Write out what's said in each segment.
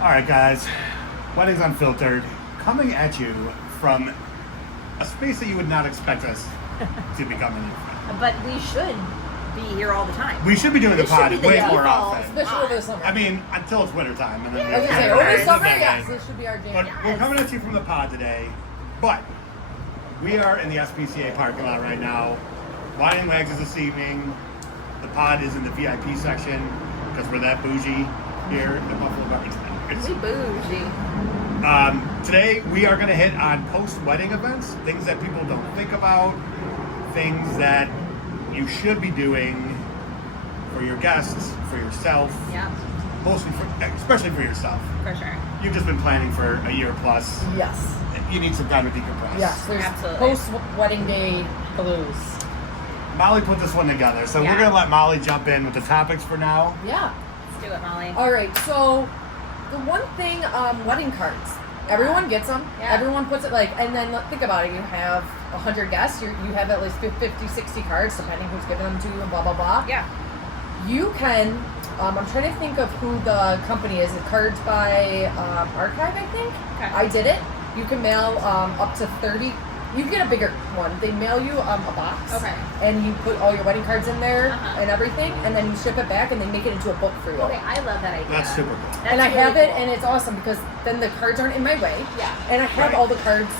All right, guys. Weddings Unfiltered, coming at you from a space that you would not expect us to be coming in from. But we should be here all the time. We should be doing the This should pod be the way more default. often. Especially over the summer. I mean, until it's winter time. And then I was gonna say, over the summer, yes, this should be our jam. But we're coming at you from the pod today. But we are in the SPCA parking lot right now. Wine and Wags is this evening. The pod is in the VIP section because we're that bougie here at the Buffalo Bartenders. We bougie. Today we are going to hit on post-wedding events, things that people don't think about, things that you should be doing for your guests, for yourself. Yeah, Especially for yourself. for sure. You've just been planning for a year plus. Yes. You need some time to decompress. Yes, there's Absolutely. post-wedding day blues. Molly put this one together, so Yeah. we're going to let Molly jump in with the topics for now. Yeah. Let's do it, Molly. All right, so the one thing, wedding cards. Everyone gets them. Yeah. Everyone puts it and then think about it. You have 100 guests. You have at least 50, 60 cards, depending who's giving them to you and blah, blah, blah. Yeah. You can, I'm trying to think of who the company is. It's Cards by Archive, I think. Okay. I did it. You can mail up to 30. You can get a bigger one. They mail you a box. Okay. And you put all your wedding cards in there Uh-huh. and everything, and then you ship it back, and they make it into a book for you. Okay, I love that idea. That's super cool. That's And I really have it, cool. and it's awesome because then the cards aren't in my way. Yeah. And I have Right. all the cards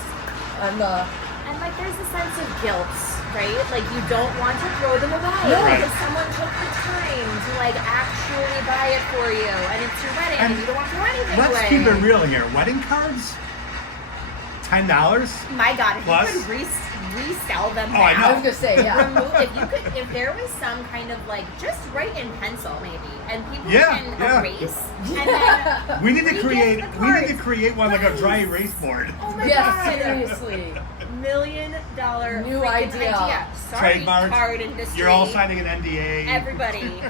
on the. And there's a sense of guilt, right? Like you don't want to throw them away No. because someone took the time to actually buy it for you, and it's your wedding, and you don't want to throw anything Let's away. keep it real here. Wedding cards? $10? My God, if Plus? you could resell them Oh, I now. know. I was gonna say, yeah. If there was some kind of just write in pencil maybe, and people Yeah, can yeah. erase, and then We need to We create. get the We need to cards. create one like a dry Please. erase board. oh my Yes, God, seriously. $1 million New freaking idea. Sorry, Trademark. card industry. You're all signing an NDA. Everybody.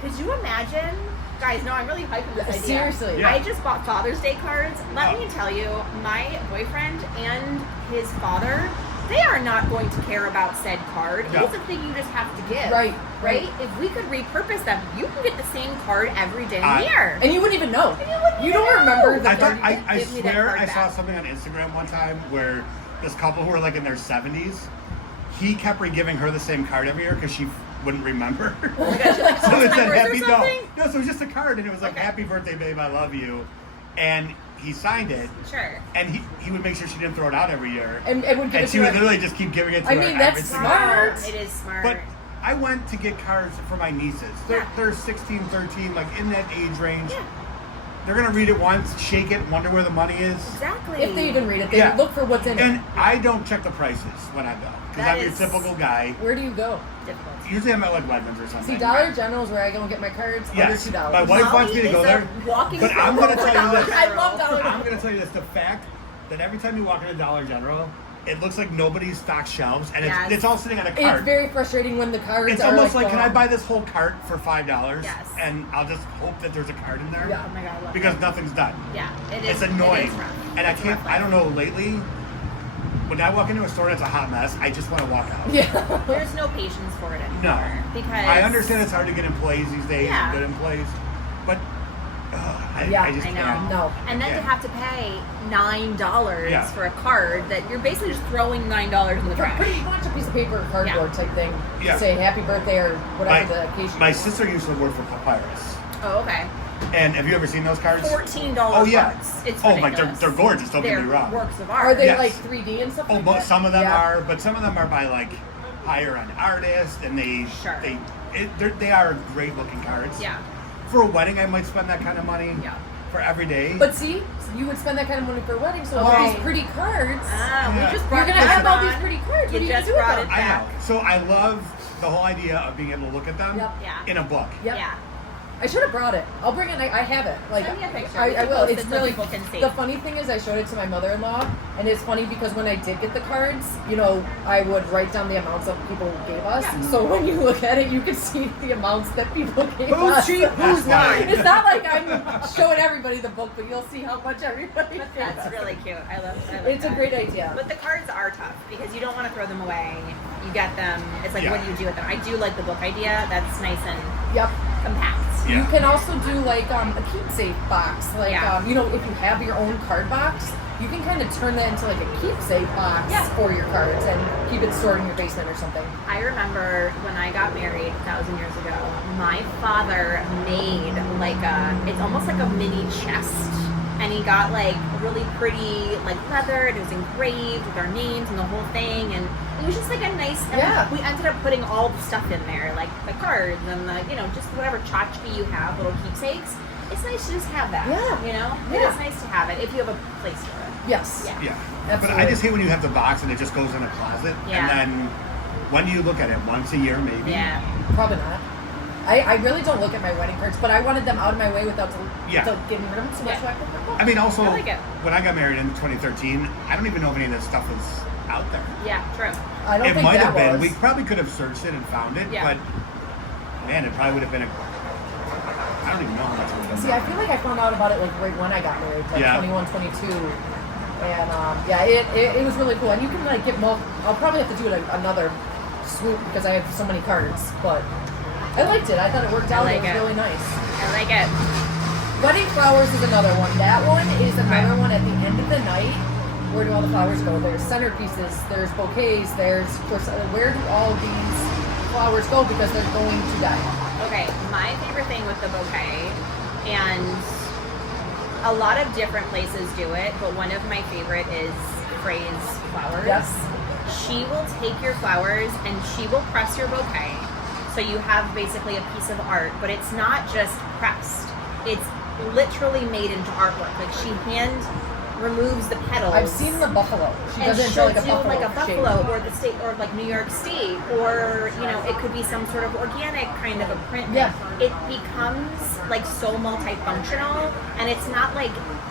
Could you imagine? Guys, no, I'm really hyping this idea. Seriously. Yeah. I just bought Father's Day cards. Let Oh. me tell you, my boyfriend and his father, they are not going to care about said card. No. It's a thing you just have to give. Right. Right? If we could repurpose them, you can get the same card every day I- year. And you wouldn't even know. wouldn't You don't even remember know. the I card. thought. you I Give me that swear card I saw back. something on Instagram one time where this couple who were in their 70s, he kept re-giving her the same card every year because she wouldn't remember. Oh my gosh, you're like So it said Alzheimer's happy or something? No, so it was just a card and it was like Okay. happy birthday babe, I love you. And he signed it Sure. and he would make sure she didn't throw it out every year. And it would give And it she to would her. literally just keep giving it to I her mean, every that's single smart. year. It is smart. But I went to get cards for my nieces. They're, Yeah. they're 16, 13, like in that age range. Yeah. They're going to read it once, shake it, wonder where the money is. Exactly. If they even read it, they Yeah. look for what's in And it. I don't check the prices when I go. Because That I'm your is- typical guy. Where do you go? Difficult. Usually I'm at like Wegmans or something. See, Dollar General is where I go and get my cards. Yes. Under $2. My wife Molly wants me to is go a there. walking But I'm going to symbol for tell you Dollar this. I love Dollar I'm General. going to tell you this. The fact that every time you walk into Dollar General, it looks like nobody stocks shelves and Yes. it's all sitting on a It's cart. very frustrating when the cards It's are almost like, can I gone. buy this whole cart for $5? Yes. And I'll just hope that there's a card in there. Yeah. Oh my God, I love Because it. nothing's done. Yeah, it is. It's annoying. It is rough. And I It's can't, rough I don't know, lately, when I walk into a store and it's a hot mess, I just want to walk out. Yeah. There's no patience for it No. anymore. Because I understand it's hard to get employees these days, Yeah. good employees, but Yeah, I just I know. can't. No. And then Yeah. to have to pay $9 Yeah. for a card that you're basically just throwing $9 in the For trash. pretty much a piece of paper or cardboard type thing. Yeah. Say happy birthday or whatever the occasion My is. sister used to work for Papyrus. Oh, okay. And have you ever seen those cards? $14 Oh, yeah. cards. It's Oh, like ridiculous. they're gorgeous, don't get They're me wrong. works of art. Are they Yes. like 3D and stuff Oh, like but that? some of them Yeah. are, but some of them are by like higher end artists, and they Sure. they are great looking cards. Yeah. For a wedding, I might spend that kind of money. Yeah. For every day. But see, you would spend that kind of money for a wedding, so all Right. these pretty cards. Ah, Yeah. we just You're brought gonna this have all on. these pretty cards. You What are you just gonna do brought with it them? I know. back. So I love the whole idea of being able to look at them Yep. Yeah. in a book. Yep. Yeah. I should have brought it. I'll bring it. I have it. Like Send me a picture. I We can will. post It's it so really people can see. The funny thing is, I showed it to my mother-in-law, and it's funny because when I did get the cards, you know, I would write down the amounts that people gave us. Yeah. So when you look at it, you can see the amounts that people gave Who's us. cheap? Who's not? It's not like I'm showing everybody the book, but you'll see how much everybody gave That's us. really cute. I love It's a that. great idea. But the cards are tough because you don't want to throw them away. You get them. It's like, Yeah. what do you do with them? I do like the book idea. That's nice and Yep. compact. Yeah. You can also do like a keepsake box. Like Yeah. you know, if you have your own card box, you can kind of turn that into like a keepsake box for your cards and keep it stored in your basement or something. I remember when I got married 1,000 years ago, my father made like it's almost like a mini chest. And he got like really pretty like leather, and it was engraved with our names and the whole thing, and it was just like a nice. And we ended up putting all the stuff in there, like the cards and the just whatever tchotchke you have, little keepsakes. It's nice to just have that. Yeah. You know, Yeah. it's nice to have it if you have a place for it. Yes. Yeah. Yeah. Absolutely. But I just hate when you have the box and it just goes in a closet. Yeah. And then when do you look at it? Once a year, maybe? Yeah. Probably not. I really don't look at my wedding cards, but I wanted them out of my way without Yeah. getting rid of them so much. Yeah. So I put them up. I mean, also, I like it. when I got married in 2013, I don't even know if any of that stuff was out there. Yeah. True. I don't It think might that have been. was. We probably could have searched it and found it, Yeah. but man, it probably would have been I don't even know how much it would have been. See, I feel like I found out about it like right when I got married, like Yeah. 21, 22. And it was really cool. And you can like get I'll probably have to do it another swoop because I have so many cards, but I liked it. I thought it worked out. like It was it. really nice. I like it. Wedding flowers is another one. That one is another one at the end of the night. Where do all the flowers go? There's centerpieces, there's bouquets, there's where do all these flowers go because they're going to die? Okay, my favorite thing with the bouquet, and a lot of different places do it, but one of my favorite is Frey's Flowers. Yes. She will take your flowers and she will press your bouquet. So you have basically a piece of art, but it's not just pressed. It's literally made into artwork. Like she hand removes the petals. I've seen the buffalo. She And does it into she'll like a do buffalo like a shape. buffalo or the state or like New York State, or it could be some sort of organic kind of a print. Yeah. It becomes like so multifunctional, and it's not like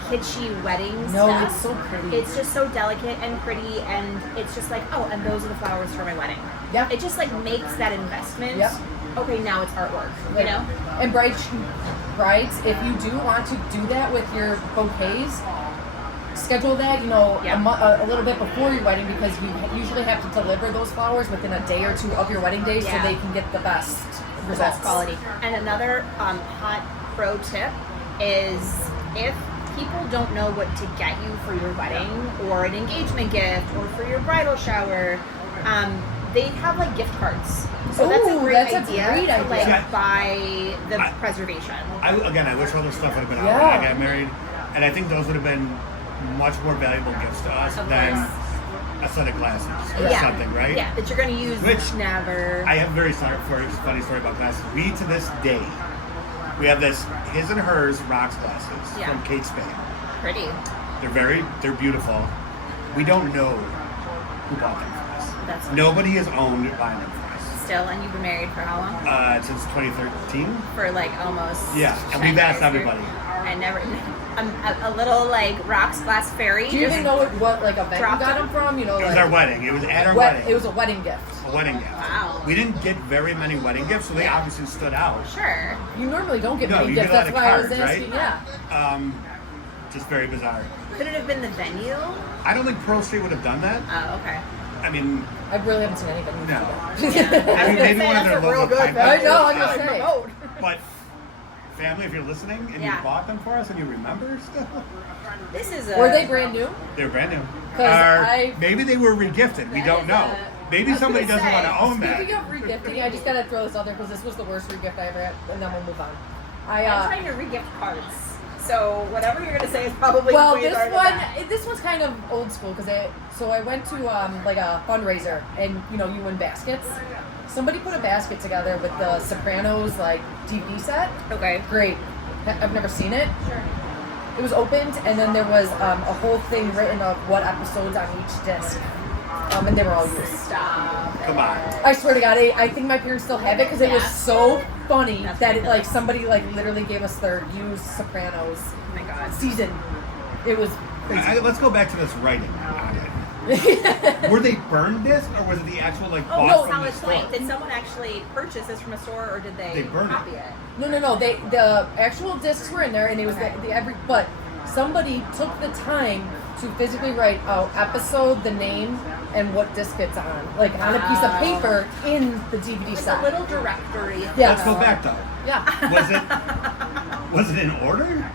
kitschy wedding No, stuff. it's so pretty. It's just so delicate and pretty, and it's just like, oh, and those are the flowers for my wedding. Yeah. It just like makes that investment. Yep. Okay, now it's artwork. Right. You know. And brides, if you do want to do that with your bouquets, schedule that, Yeah. a little bit before your wedding because you usually have to deliver those flowers within a day or two of your wedding day Yeah. so they can get the best The results. best quality. And another hot pro tip is if people don't know what to get you for your wedding or an engagement gift or for your bridal shower, they have like gift cards. So that's a Ooh, great that's a idea great to idea. like Yeah. buy the preservation. I wish all this stuff would have been out Yeah. when I got married. And I think those would have been much more valuable gifts to us Of than course. a set of glasses or Yeah. something, right? Yeah, that you're going to use Which never. I have a very funny story about glasses. We, to this day, we have this his and hers rocks glasses Yeah. from Kate Spade. Pretty. They're beautiful. We don't know who bought them for us. That's Nobody has owned buying them for us. still, and you've been married for how long? Since 2013. For like almost. Yeah, and 10 we've asked years. everybody. I never. A little like rocks glass fairy. Do you just even know what like event you dropped got them? them from? It was our wedding. It was at our Wed- wedding. It was a wedding gift. a wedding gift. Wow. We didn't get very many wedding gifts, so they Yeah. obviously stood out. Sure. You normally don't get No, many you gifts. get a lot That's of why I was cards, asking. right? Yeah. Just very bizarre. Could it have been the venue? I don't think Pearl Street would have done that. Oh, okay. I mean, I really haven't seen anything. No. Yeah. I mean, maybe one of their local pine I festivals. know, I'm just saying. But family, if you're listening and Yeah. you bought them for us and you remember still, This is a. Were they brand new? they're brand new. 'Cause Or maybe they were regifted. We That don't is know. Maybe I was somebody gonna doesn't say, want to own that. Speaking of regifting, I just gotta throw this out there because this was the worst regift I ever had, and then we'll move on. I'm trying to regift cards. So whatever you're gonna say is probably Well, way better than that. this one's kind of old school because I went to like a fundraiser and you win baskets. Somebody put a basket together with the Sopranos like DVD set. Okay. Great. I've never seen it. Sure. It was opened and then there was a whole thing written of what episodes on each disc. And they were all used. Stop. Come on. I swear to God, I think my parents still have it because it was Yeah. so funny That's that ridiculous. somebody literally gave us their used Sopranos Oh my god. season. It was crazy. Let's go back to this writing. Were they burned discs or was it the actual Oh bought no, from the solid store? point. Did someone actually purchase this from a store or did they burned copy it. it? No. The actual discs were in there, and it was Okay. but somebody took the time to physically write episode, the name, and what disc it's on, like on a piece of Wow. paper in the DVD Like set. a little directory. Yeah. Let's go back though. Yeah. Was it in order?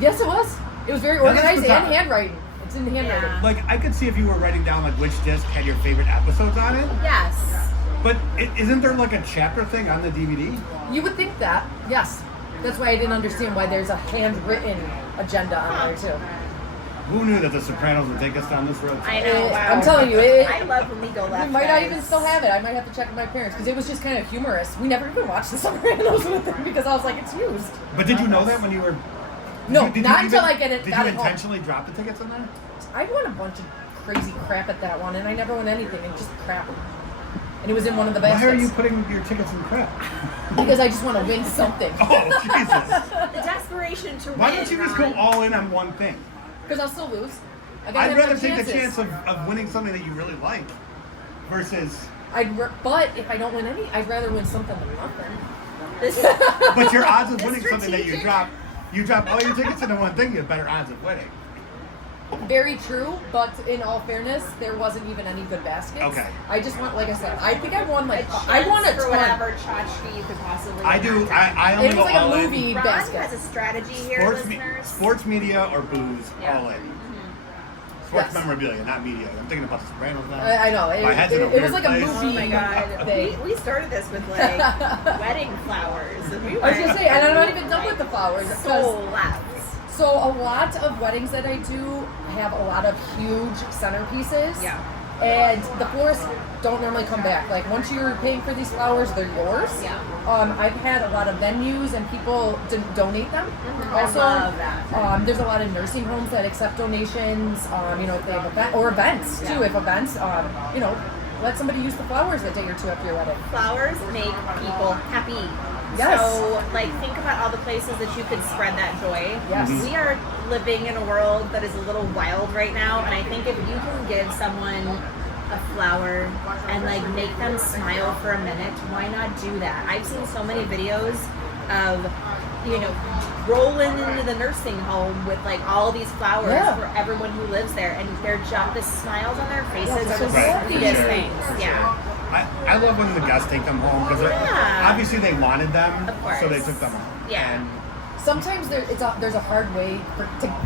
Yes, it was. It was very Now, that's organized bizarre. and handwriting. It's in the handwriting. Yeah. Like, I could see if you were writing down like which disc had your favorite episodes on it. Yes. But isn't there like a chapter thing on the DVD? You would think that, yes. That's why I didn't understand why there's a handwritten agenda on there too. Who knew that The Sopranos would take us down this road? I know. Wow. I'm telling you, I love when we go left. we might not guys. even still have it. I might have to check with my parents because it was just kind of humorous. We never even watched The Sopranos with them because I was like, it's used. But did you know that when you were? No, did you not until even- I get it. Did got you it home. intentionally drop the tickets in there? I won a bunch of crazy crap at that one, and I never won anything. It was just crap. And it was in one of the baskets. Why are you putting your tickets in crap? Because I just want to win something. Oh, Jesus. The desperation to Why win. don't you just go Ron. all in on one thing? Because I'll still lose. I gotta I'd have rather my take the chances. chance of winning something that you really like versus. But if I don't win any, I'd rather win something than nothing. This is, But your odds of It's winning something that you strategic. drop all your tickets into one thing, you have better odds of winning. Very true, but in all fairness, there wasn't even any good baskets. Okay. I just want, like I said, I think I won like, a I won a chance for ton. whatever tchotchke you could possibly. I do. imagine. I only It go was like all a in. movie Ron basket. has a strategy here, listeners. Sports media or booze, Yeah. all in. Mhm. Sports Yes. memorabilia, not media. I'm thinking about The Sopranos now. I know. My head's in a It was weird like a place. movie. Oh my god. thing. We started this with like wedding flowers. And we I was gonna went say, and I'm not like, even done with the flowers. because- Soul left. So a lot of weddings that I do have a lot of huge centerpieces. Yeah. And the florists don't normally come back. Like once you're paying for these flowers, they're yours. Yeah. I've had a lot of venues and people donate them. Mhm. Also, I love that. there's a lot of nursing homes that accept donations. If they have events too. Yeah. If events, let somebody use the flowers a day or two after your wedding. Flowers make people happy. Yes. So, think about all the places that you could spread that joy. Yes. Mhm. We are living in a world that is a little wild right now, and I think if you can give someone a flower and make them smile for a minute, why not do that? I've seen so many videos of rolling into the nursing home with all these flowers Yeah. for everyone who lives there, and they're just the smiles on their faces Yeah, are so the Right. sweetest Sure. things. Yeah. I love when the guests take them home because Yeah. obviously they wanted them, Of course. so they took them home. Yeah. And Sometimes there's a hard way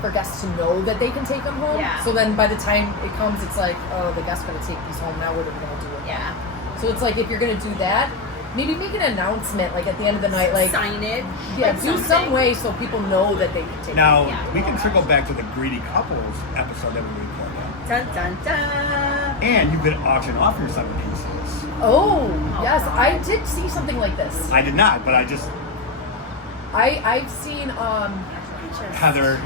for guests to know that they can take them home. Yeah. So then by the time it comes, it's like, oh, the guest's going to take these home. Now what are we going to do with them? Yeah. So it's like if you're going to do that, maybe make an announcement at the end of the night, Signage. yeah, like do some something. way so people know that they can take now Yeah. we can circle back to the greedy couples episode that we recorded. Dun dun dun. And you could auction off your summer pieces. Oh, yes, I did see something like this. I did not, but I've seen Heather.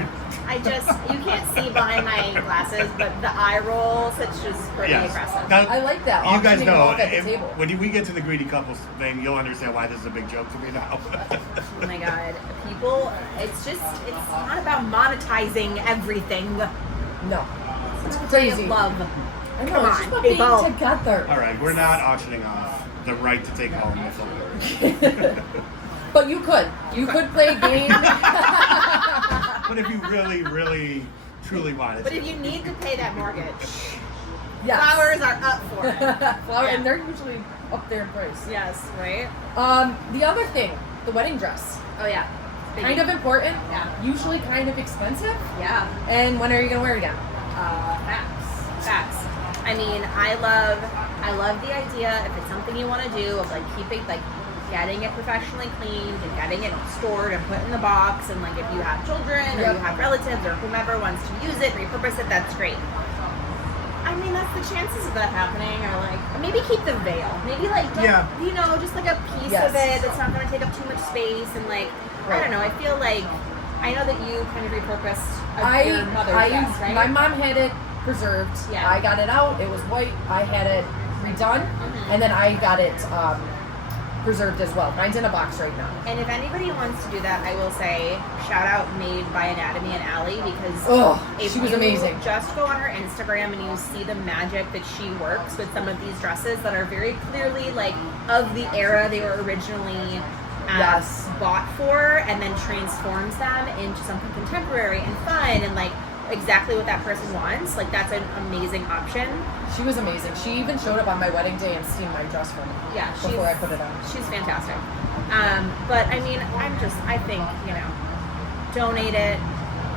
You can't see behind my glasses, but the eye rolls, it's just pretty Yes. aggressive. Now, I like that. you guys auctioning know off at the table. when we get to the greedy couples thing, you'll understand why this is a big joke to me now. Oh my god. People, it's not about monetizing everything. No, it's It's crazy. love. I know, Come it's on, just about people. being together. All right, we're not auctioning off the right to take home the flowers. But you could. You could play a game. But if you really, really, truly wanted But to. if you need to pay that mortgage, Yes. flowers are up for it. Flower, Yeah. and they're usually up there in price. Yes, right? The other thing, the wedding dress. Oh yeah. Kind of important. Yeah. Usually kind of expensive. Yeah. And when are you gonna wear it again? Facts. I mean, I love the idea if it's something you want to do of keeping getting it professionally cleaned and getting it stored and put in the box, and if you have children or Yep. you have relatives or whomever wants to use it, repurpose it, that's great. I mean, that's the chances of that happening are maybe keep the veil. Maybe don't, Yeah. just a piece Yes. of it that's not going to take up too much space and I Right. don't know. I feel I know that you kind of repurposed your mother's I dress, right? My mom had it preserved. Yeah. I got it out. It was white. I had it redone, Mhm. and then I got it preserved as well. Mine's in a box right now. And if anybody wants to do that, I will say shout out Made by Anatomy and Allie, because Oh, if she was you amazing. just go on her Instagram and you see the magic that she works with some of these dresses that are very clearly of the era they were originally Yes. bought for, and then transforms them into something contemporary and fun and exactly what that person wants. That's an amazing option. She was amazing. She even showed up on my wedding day and steamed my dress for me. Yeah, before I put it on. She's fantastic. But I mean, I think, donate it,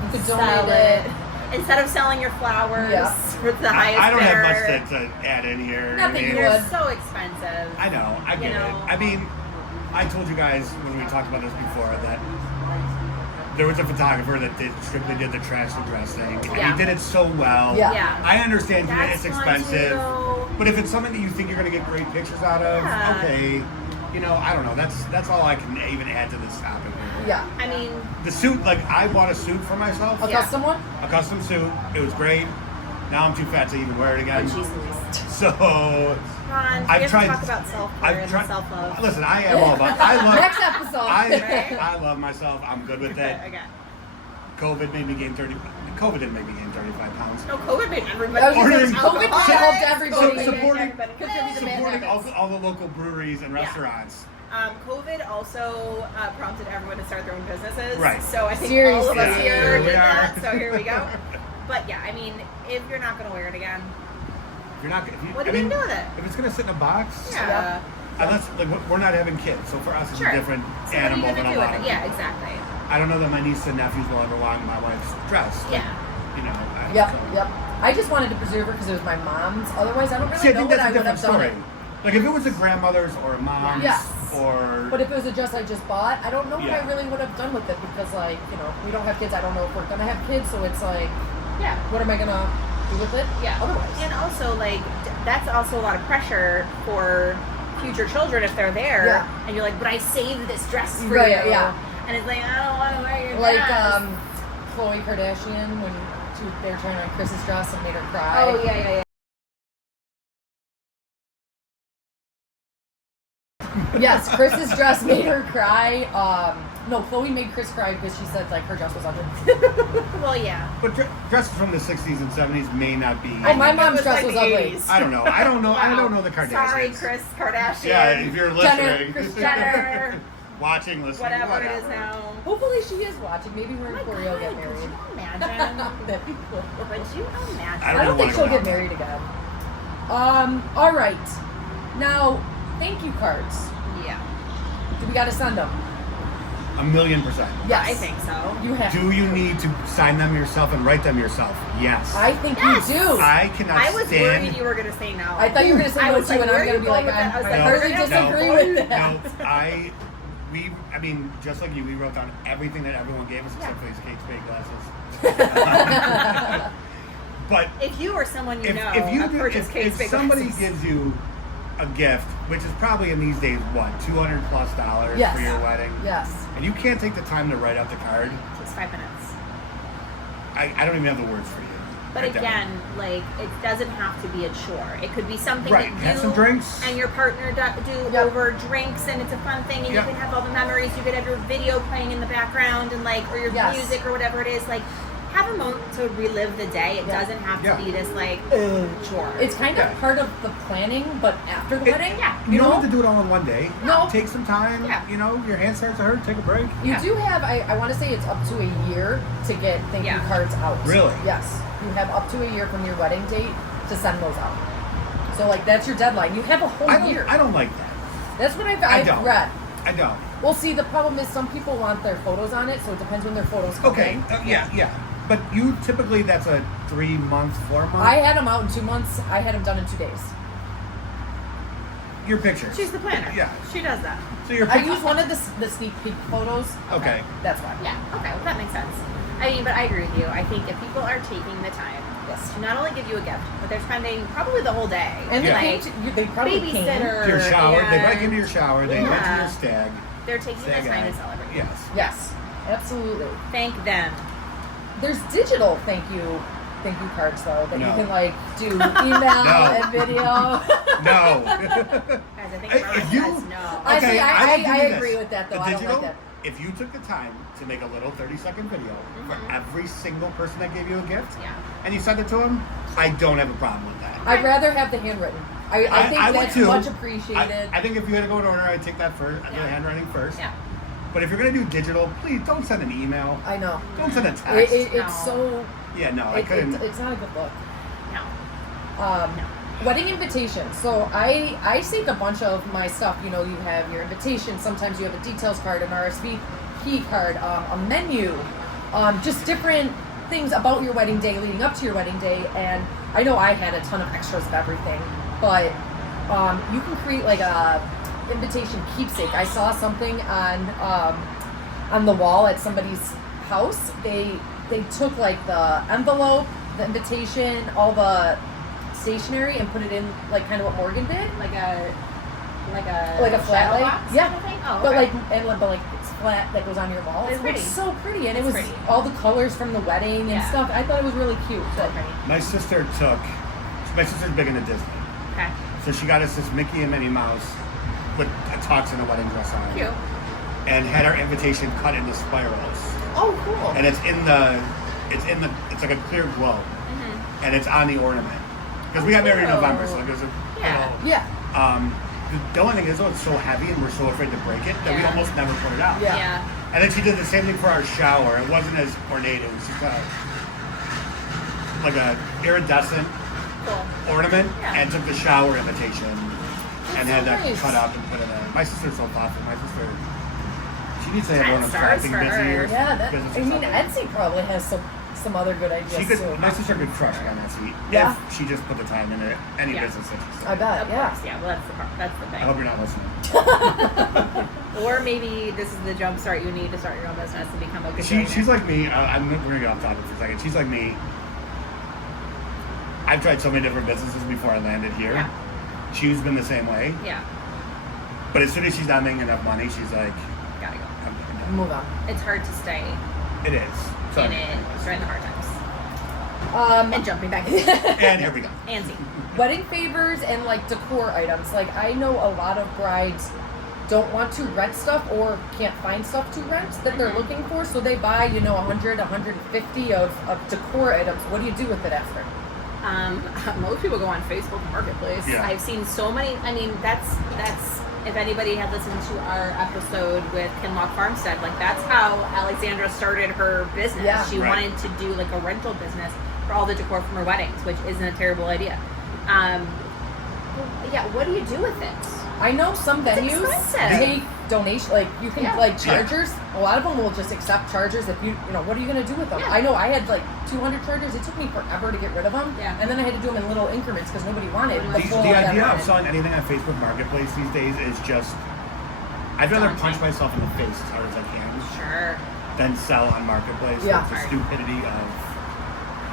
You could sell donate it. Instead of selling your flowers Yeah. for the highest I don't bidder. have much to add in here. Nothing I mean, you They're would. so expensive. I know, I get You it. know. I mean, I told you guys when we talked about this before that there was a photographer that strictly did the trash to dress thing. And Yeah. he did it so well. Yeah. Yeah. I understand That's it's fun expensive. too. But if it's something that you think you're going to get great pictures out of, Yeah. okay. I don't know. That's all I can even add to this topic. Yeah. I mean, The suit, like I bought a suit for myself, A Yeah. custom one? a custom suit. It was great. Now I'm too fat to even wear it oh, again. jeez Louise. So Ron, we I've have tried. to talk about self-care and self-love. Listen, I am all about. I love. Next episode. I love myself. I'm good with it. Okay. COVID made me gain 30. COVID didn't make me gain 35 pounds. No, COVID made I was everybody. gonna say, Ordering- COVID helped everybody. Supporting- Contributed Supporting all the local breweries and restaurants. COVID also prompted everyone to start their own businesses. Right. So I think all Seriously. of us Yeah, here here we did are. that. So here we go. But yeah, I mean, if you're not going to wear it again, If you're not, what are you going to do with it? If it's gonna sit in a box, Yeah. unless like we're not having kids, so for us it's Sure. a different So animal what are you than going a to do lot with of it? Yeah, people. exactly. I don't know that my nieces and nephews will ever want my wife's dress. Yeah. Yep, so. yep. I just wanted to preserve her because it was my mom's. Otherwise, I don't really See, I know think what that's I a would have different done. story. Like if it was a grandmother's or a mom's Yes. or But if it was a dress I just bought, I don't know what Yeah. I really would have done with it because, we don't have kids. I don't know if we're gonna have kids, so it's like, Yeah. what am I gonna do with it? Yeah. Otherwise. And also, that's also a lot of pressure for future children if they're there. Yeah. And you're like, but I saved this dress for Right, you. yeah. And it's like, I don't want to wear your Like dress. Khloe Kardashian when they were trying on Chris's dress and made her cry. Oh, yeah. Yes, Chris's dress made her cry. No, Khloe made Chris cry because she said her dress was ugly. Well, yeah. but dresses from the 60s and 70s may not be. Oh, my think it mom's was dress like was the ugly. 80s. I don't know. I don't know. I Wow. don't know the Kardashians. Sorry, Kris Kardashian. Yeah, if you're listening, Kris Jenner. watching, listening, Whatever it is now. Hopefully she is watching. Maybe her Oh my and Corey will get God, married. could you imagine? That'd be cool. Would you imagine? I I don't really think wanna she'll go get out married again. All right. Now, thank you cards. Yeah. Do we got to send them? 1,000,000%. Yes. I think so. You have. Do you need to sign them yourself and write them yourself? Yes. I think Yes. you do. I cannot I was stand. worried you were going to say no. I thought you were going to say I no was too, like, and where I'm are going to you be like, going with that? I was I like, hardly we're gonna disagree have to with that. I mean, just like you, we wrote down everything that everyone gave us except Yeah. for these Kate Spade glasses. But If you or someone you know if you have do, purchased Kate if Spade somebody glasses. gives you a gift, which is probably in these days what $200+ Yes. for your wedding, Yes. and you can't take the time to write out the card, Just 5 minutes. I don't even have the words for you. But I don't. again, it doesn't have to be a chore. It could be something Right, that have you some drinks. and your partner do Yep. over drinks, and it's a fun thing, and Yep. you can have all the memories. You could have your video playing in the background, and or your Yes. music or whatever it is. Have a moment to relive the day. It Yeah. doesn't have Yeah. to be this chore. It's kind of Yeah. part of the planning, but after the wedding, yeah. You don't know? have to do it all in one day. No. Take some time. Yeah. Your hand starts to hurt. Take a break. You Yeah. do have, I want to say it's up to a year to get thank you Yeah. cards out. Really? Yes. You have up to a year from your wedding date to send those out. So, that's your deadline. You have a whole year. I don't like that. That's what I I've don't. read. I don't. Well, see, the problem is some people want their photos on it, so it depends when their photos come Okay. in. Yeah. But you typically that's a 3 month, 4 month. I had them out in 2 months. I had them done in 2 days. Your pictures. She's the planner. Yeah. She does that. So your I used one of the sneak peek photos. Okay. That's why. Yeah. Okay. Well, that makes sense. I mean, but I agree with you. I think if people are taking the time Yes. to not only give you a gift, but they're spending probably the whole day. And Yeah. they probably came. babysitter. your shower. They might and give you your shower. They went to Yeah. your stag. They're taking the Stag time eye. to celebrate. Yes. Yes, absolutely. Thank them. There's digital thank you cards though that No. you can do email No. and video. No. Guys, I think If Ron you- says no. I see, I will give you agree this. with that, though. The I don't digital, like that. If you took the time to make a little 30-second video Mhm. for every single person that gave you a gift, Yeah. and you sent it to them, I don't have a problem with that. I'd rather have the handwritten. I think I would that's too. much appreciated. I think if you had to go in order, I'd take that first, Yeah. the handwriting first. Yeah. But if you're gonna do digital, please don't send an email. I know. Don't send a text. It's No. so. Yeah, no, I couldn't. It's not a good look. No. Um, No. Wedding invitations. So I saved a bunch of my stuff. You know, you have your invitation. Sometimes you have a details card, an RSVP card, a menu, just different things about your wedding day leading up to your wedding day. And I know I had a ton of extras of everything, but you can create like a invitation keepsake. I saw something on the wall at somebody's house. They took like the envelope, the invitation, all the stationery, and put it in like kind of what Morgan did, Like a flat shadow like box yeah, kind of thing? Oh, but okay. but like it's flat that goes on your wall. It's It pretty. looks so pretty, and It's it was pretty. all the colors from the wedding and Yeah. stuff. I thought it was really cute. So pretty. My sister's big into Disney. Okay. So she got us this Mickey and Minnie Mouse with a tux and a wedding dress on. Cute. And had our invitation cut into spirals. Oh, cool. And it's like a clear glow. Mm-hmm. And it's on the ornament. Because we got married in November, so there's a Yeah. little, Yeah. the only thing is though, it's so heavy and we're so afraid to break it that we Yeah. almost never put it out. Yeah. Yeah. And then she did the same thing for our shower. It wasn't as ornate. It was just like a iridescent Cool. ornament, Yeah. and took the shower invitation and had so that nice. cut up and put it in. My sister's so thoughtful. My sister, she needs to have Ten one of stars something for busy her. or Yeah, business I or mean, something. Etsy probably has some other good ideas She could, too. my sister could crush it on Etsy Yeah. if she just put the time into it. Any Yeah. business that she I starts. bet. Of Yeah. course, yeah. Well, that's the I thing. hope you're not listening. Or maybe this is the jump start you need to start your own business and become a good She's like me. We're gonna get off topic for a second. She's like me. I've tried so many different businesses before I landed here. Yeah. She's been the same way. Yeah. But as soon as she's not making enough money, she's like, Gotta go. I'm Move on. It's hard to stay It is. So, in it during the hard times. And jumping back in. and here we go. Antsy. Wedding favors and like decor items. Like I know a lot of brides don't want to rent stuff or can't find stuff to rent that they're looking for, so they buy 100, 150 of decor items. What do you do with it after? Most people go on Facebook Marketplace. Yeah. I've seen so many. I mean, that's if anybody had listened to our episode with Kinlock Farmstead, like that's how Alexandra started her business. Yeah. She Right. wanted to do like a rental business for all the decor from her weddings, which isn't a terrible idea. Yeah, what do you do with it? I know some It's venues expensive. take donation, like you can Yeah. like chargers. A lot of them will just accept chargers. If what are you gonna do with them? Yeah. I know I had like 200 chargers. It took me forever to get rid of them. Yeah. And then I had to do them in little increments because nobody wanted Nobody the The, full the idea amount. of selling anything on Facebook Marketplace these days is just, I'd rather Daunting. punch myself in the face as hard as I can Sure. than sell on Marketplace. Yeah. With the stupidity of,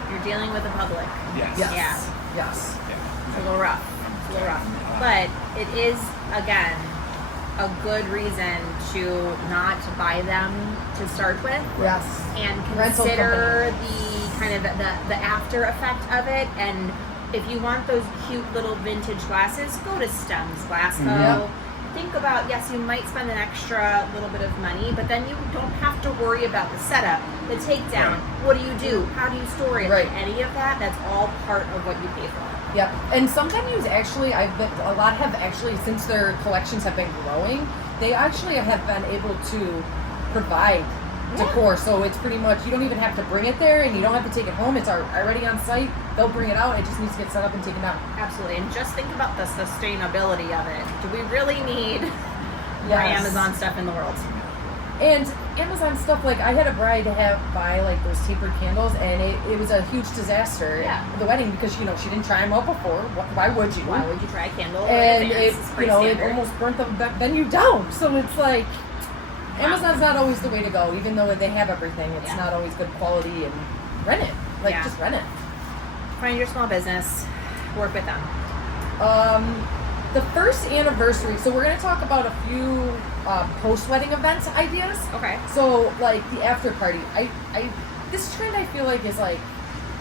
You're dealing with the public. yes. Yes. Yeah. Yes. It's a little rough. It's a little rough. But it is, again, a good reason to not buy them to start with. Yes. And Rental consider the kind of the after effect of it. And if you want those cute little vintage glasses, go to Stems Glass Co. Yeah. Think about, yes, you might spend an extra little bit of money, but then you don't have to worry about the setup, the takedown. Right. What do you do? How do you store it? Right. Like any of that, that's all part of what you pay for. Yep. And some venues actually, a lot have actually, since their collections have been growing, they actually have been able to provide decor. So it's pretty much, you don't even have to bring it there and you don't have to take it home. It's already on site. They'll bring it out. It just needs to get set up and taken down. Absolutely. And just think about the sustainability of it. Do we really need more Yes. Amazon stuff in the world? And Amazon stuff, like I had a bride buy like those tapered candles, and it was a huge disaster Yeah. at the wedding because she didn't try them out before. Why would you? Why would you try a candle? And in it advance? It's pretty it standard. almost burnt the venue down. So it's like Amazon's not always the way to go, even though they have everything. It's Yeah. not always good quality, and rent it. Like Yeah. just rent it. Find your small business, work with them. The first anniversary. So we're gonna talk about a few post-wedding events ideas. Okay. So like the after party, I this trend I feel like is like,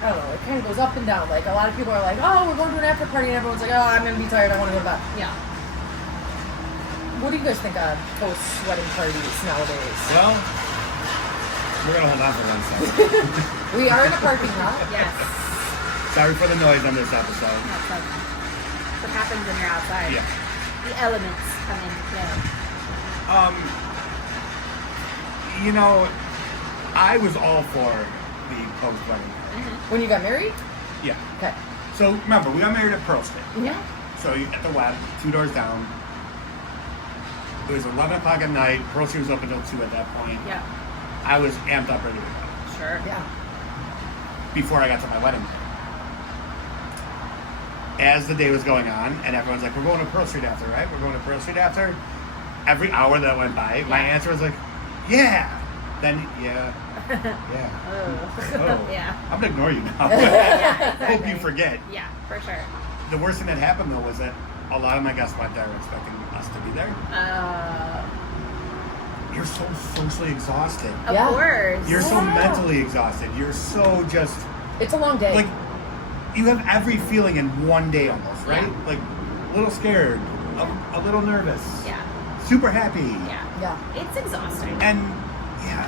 I don't know, it kind of goes up and down. Like a lot of people are like, oh, we're going to an after party, and everyone's like, oh, I'm gonna be tired, I want to go to bed. Yeah. What do you guys think of post-wedding parties nowadays? Well, we're going to hold on for 1 second. We are in a parking lot. Yes. Sorry for the noise on this episode. That's like what happens when you're outside. Yeah. The elements come into play. I was all for the post-wedding. When you got married? Yeah. Okay. So So remember, we got married at Pearl Street. Yeah. So at the web, 2 doors down. It was 11 o'clock at night. Pearl Street was open until 2 at that point. Yeah. I was amped up, ready to go. Sure. Yeah. Before I got to my wedding day. As the day was going on, and everyone's like, we're going to Pearl Street after, right? We're going to Pearl Street after. Every hour that went by, my answer was like, yeah. Then, yeah. Oh. Yeah. I'm going to ignore you now. Yeah, Hope exactly. you forget. Yeah, for sure. The worst thing that happened, though, was that a lot of my guests went there expecting us to be there. You're so socially exhausted. Of Yeah. course. You're so Yeah. mentally exhausted. You're so just... It's a long day. Like, you have every feeling in one day almost, right? Yeah. Like, a little scared, a little nervous, Yeah. super happy. Yeah. yeah. It's exhausting. And, yeah.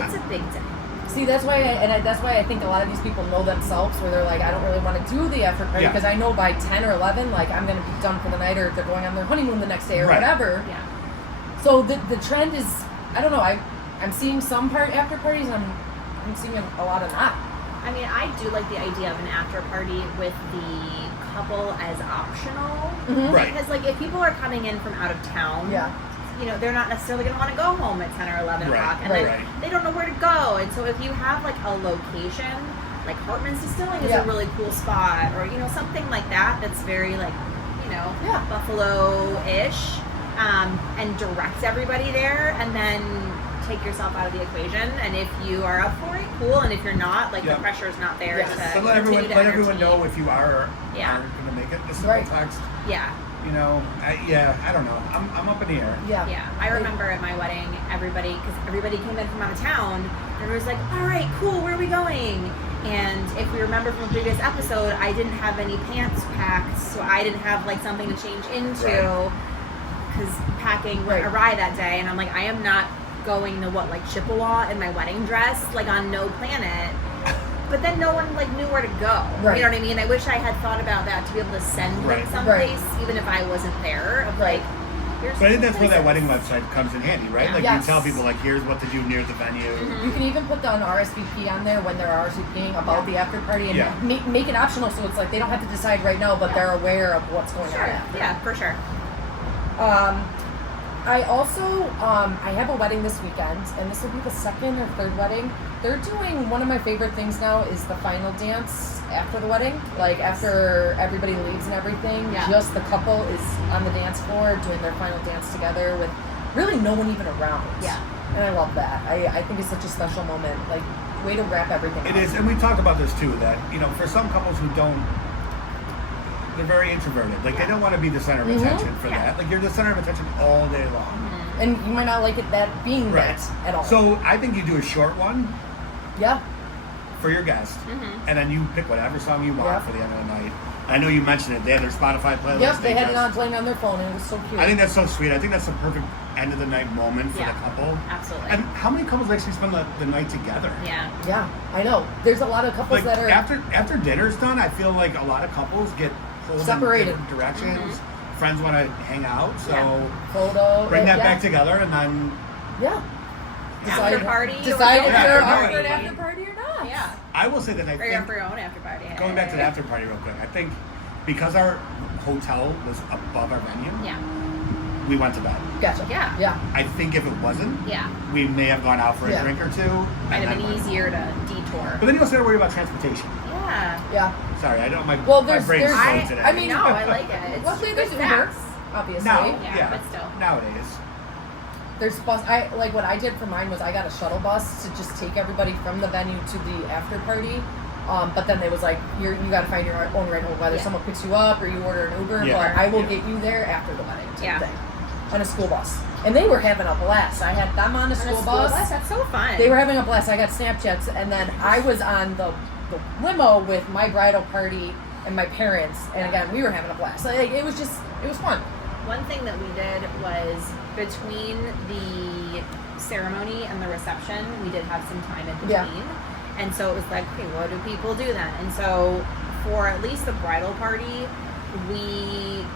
It's a big day. See, that's why that's why I think a lot of these people know themselves, where they're like, I don't really want to do the after party Yeah. because I know by 10 or 11, like, I'm going to be done for the night, or if they're going on their honeymoon the next day or Right. whatever. Yeah. So the trend is, I don't know, I'm seeing some after parties, and I'm seeing a lot of not. I mean, I do like the idea of an after party with the couple as optional. Mhm. Right. Because, like, if people are coming in from out of town, Yeah. you know, they're not necessarily going to want to go home at 10 or 11 Right, o'clock. And right. then they don't know where to go. And so if you have, like, a location, like Hartman's Distilling is Yeah. a really cool spot, or, you know, something like that that's very, like, you know, Yeah. Buffalo-ish, and direct everybody there, and then take yourself out of the equation. And if you are up for it, cool. And if you're not, like, Yeah. the pressure is not there Yes. to So let everyone entertain. know if you are Yeah. aren't going to make it. Just Right. simple text. Yeah. You know, I don't know. I'm up in the air. Yeah. Yeah, I remember at my wedding, because everybody came in from out of town, and everybody was like, all right, cool, where are we going? And if we remember from a previous episode, I didn't have any pants packed, so I didn't have, like, something to change into, because packing went Right. awry that day, and I'm like, I am not going to, Chippewa in my wedding dress, like, on no planet. But then no one, like, knew where to go. Right. You know what I mean? I wish I had thought about that to be able to send Right. them someplace, even if I wasn't there. Of, Right. like, here's But I think some that's where that places. wedding website comes in handy, right? Yeah. Like, Yes. you tell people, like, here's what to do near the venue. Mhm. You can even put down RSVP on there when they're RSVPing about the after party, and Yeah. make it optional, so it's like they don't have to decide right now, but Yeah. they're aware of what's going Sure. on after. Yeah, for sure. I also, I have a wedding this weekend, and this will be the second or third wedding. They're doing, one of my favorite things now is the final dance after the wedding. Like, after everybody leaves and everything, Yeah. just the couple is on the dance floor doing their final dance together with really no one even around. Yeah. And I love that. I think it's such a special moment. Like, way to wrap everything It up. is, and we talked about this too, that, you know, for some couples who don't, they're very introverted. Like, they don't want to be the center of Mhm. attention for Yeah. that. Like, you're the center of attention all day long. And you might not like it that being Right. that at all. So I think you do a short one yeah. for your guest, Mhm. and then you pick whatever song you want Yeah. for the end of the night. I know you mentioned it. They had their Spotify playlist. Yep, they had it just- on playing on their phone, and it was so cute. I think that's so sweet. I think that's the perfect end of the night moment for Yeah. the couple. Absolutely. And how many couples actually spend the night together? Yeah. Yeah, I know. There's a lot of couples Like, that are after dinner's done, I feel like a lot of couples get pulled Separated. in different directions. Friends want to hang out, so Yeah. photo. bring that yeah. back together, and then Yeah. After party. Decide or if Yeah, you're after up party. for an after party or not. Yeah. I will say that I Or think for your own after party. going back to the after party real quick. I think because our hotel was above our venue, Yeah. we went to bed. Gotcha. Yeah. Yeah. I think if it wasn't, Yeah. we may have gone out for a Yeah. drink or two. Might and have then been went. easier to detour. But then you also got to worry about transportation. Yeah. Yeah. Sorry, I don't. My Well, my there's- brain's there's- slow I today. I mean- no, I like it. It's Luckily, there's good Uber, facts. obviously. now, Yeah, but still. nowadays. There's bus. I like what I did for mine was I got a shuttle bus to just take everybody from the venue to the after party. But then it was like you got to find your own ride home, whether Yeah. someone picks you up or you order an Uber. Yeah. But I will Yeah. get you there after the wedding. Type Yeah. thing, on a school bus, and they were having a blast. I had them on a school, bus. That's so fun. They were having a blast. I got Snapchats, and then I was on the limo with my bridal party and my parents, and again we were having a blast. Like, it was fun. One thing that we did was between the ceremony and the reception, we did have some time in between. Yeah. And so it was like, okay, what do people do then? And so for at least the bridal party, we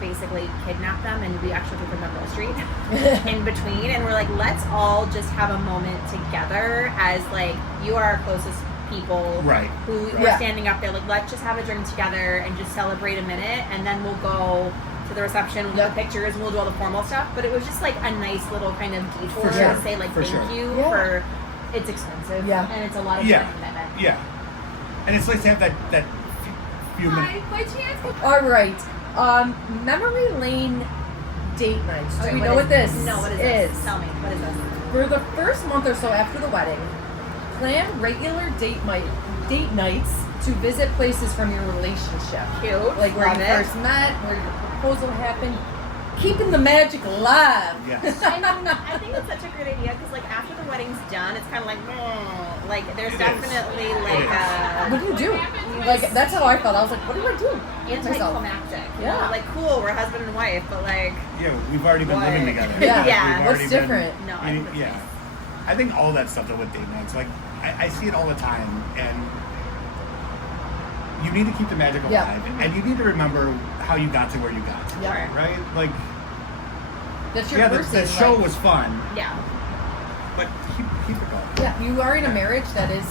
basically kidnapped them and we actually took them to Pearl Street in between. And we're like, let's all just have a moment together as, like, you are our closest people Right. who Right. were Yeah. standing up there like, let's just have a drink together and just celebrate a minute, and then we'll go to the reception with Yep. the pictures and we'll do all the formal stuff. But it was just like a nice little kind of detour For sure. to say like For thank sure. you Yeah. for it's expensive Yeah. and it's a lot of Yeah. time commitment. Yeah. And it's nice to have that few minutes. By chance. All right. Memory lane date nights. Do Okay, we know what this No, what is this? Tell me, what is this? For the first month or so after the wedding, plan regular date nights to visit places from your relationship. Cute. Like where Love you it. first met, where your proposal happened. Keeping the magic alive. Yes. I think it's such a great idea because, like, after the wedding's done, it's kind of like there's It is. definitely It like What do you do? Like, that's how I felt. I was like, what do I do? Myself. anticlimactic. You Yeah. know? Like, cool, we're husband and wife, but like, Yeah, we've already been What? living together. Yeah. Yeah. We've What's already been- different? No, I think it's yeah. nice. I think all that stuff though with date nights, like I see it all the time, and you need to keep the magic alive, Yeah. and you need to remember how you got to where you got to, Yeah. right? Like, That's your yeah, person. the show like- was fun, yeah, but keep it going. Yeah, you are in a marriage that is,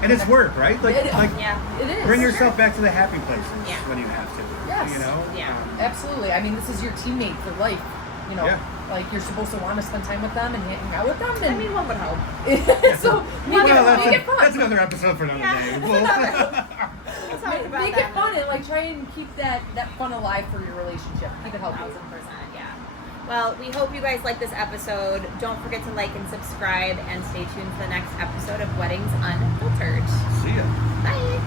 And it's work, right? Like, It- like yeah, it is. bring yourself back to the happy places Yeah. when you have to. Yes. You know? Yeah. Absolutely. I mean, this is your teammate for life. You know, Yeah. like you're supposed to want to spend time with them and hang out with them. I And mean, one would hope. so make, Well, it, make it fun. that's another episode for another Yeah, day. that's We'll- We'll talk about Make that it fun and like try and keep that fun alive for your relationship. Keep it healthy. 1,000%, yeah. Well, we hope you guys like this episode. Don't forget to like and subscribe, and stay tuned for the next episode of Weddings Unfiltered. See ya. Bye.